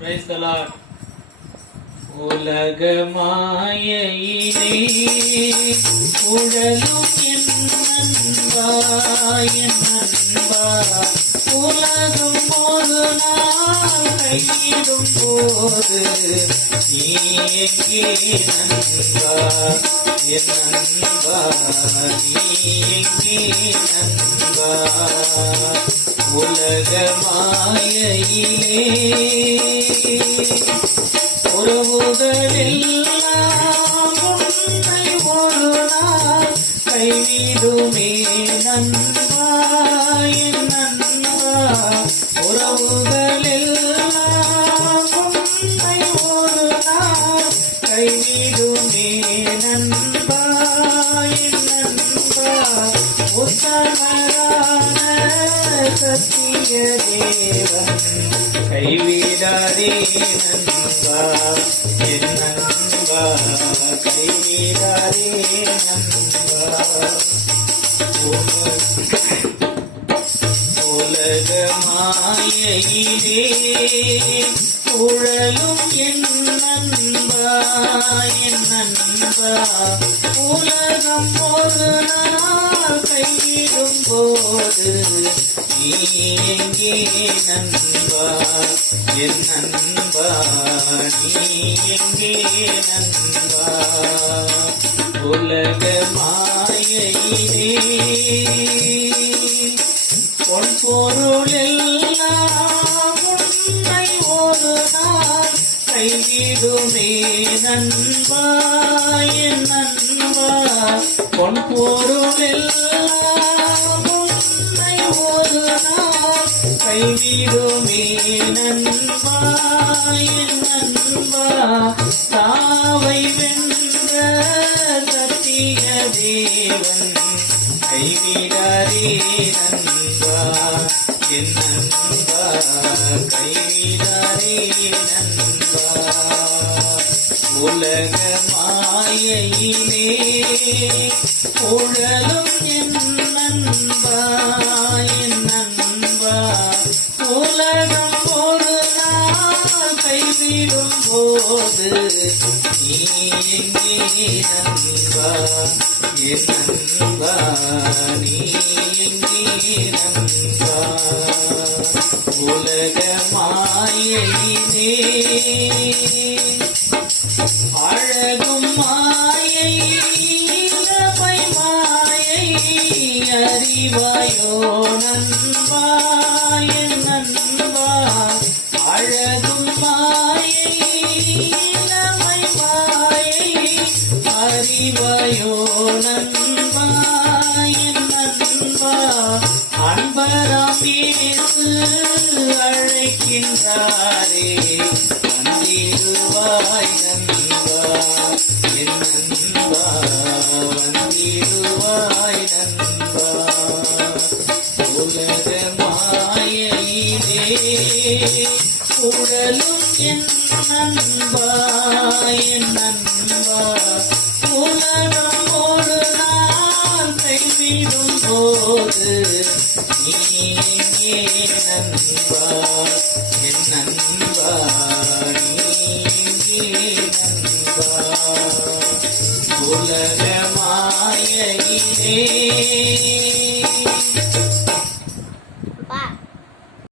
Praise the Lord. உலக மாயையிலே உழலும் என் நண்பா, என் நண்பா, உலகம் ஒரு நாள் கையிடும் போது நீ எங்கே நண்பா, என் நண்பா, நீ எங்கே நண்பா. உலக மாயையிலே உறவுகளெல்லாம் உன்னை ஒரு நாள் கைவிடுமே நண்பா, என் நண்பா. உறவுகளெல்லாம் உன்னை ஒரு நாள் கைவிடுமே நண்பா, என் நண்பா. உத்தமரான சத்திய தேவன் கைவிடாதே நண்பா, என் நண்பா, கைவிடாதே நண்பா. உலக மாயையிலே உழலும் என் நண்பா, என் நண்பா, உலகம் ஒரு நாள் கைவிடும் போது நீ எங்கே நண்பா, என் நண்பா, நீ எங்கே நண்பா. உலக மாயையிலே பொன் பொருள் எல்லாம் உன்னை ஒரு நாள் கைவிடுமே நண்பா, என் நண்பா. பொன் பொருள் எல்லாம் உன்னை ஒரு நாள் கைவிடுமே நண்பா, என் நண்பா. சாவை வென்ற சத்திய தேவன் கைவிடாதே நண்பா, என் நண்பா, கைவிடாதே நண்பா. உலக மாயையிலே உழலும் என் நண்பா, என் நண்பா. உலகம் ஒரு நாள் கைவிடும் போது நீ எங்கே நண்பா, என் நண்பா, நீ எங்கே நண்பா. உலக மாயையிலே அழகும் மாயை, இளமை மாயை, அறிவாயோ நண்பா, என் நண்பா. அழகும் மாயை, இளமை மாயை, அறிவாயோ நண்பா, என் நண்பா. அன்பராம் இயேசு அழைக்கின்றாரே, வந்திடுவாய் நண்பா, என் நண்பா, வந்திடுவாய் நண்பா. உலக மாயையிலே உழலும் என் நண்பா, என் நண்பா. உலகம் ஒரு நாள் கைவிடும் போது நீ எங்கே நண்பா, என் நண்பா, நீ எங்கே நண்பா. உலக மாயையிலே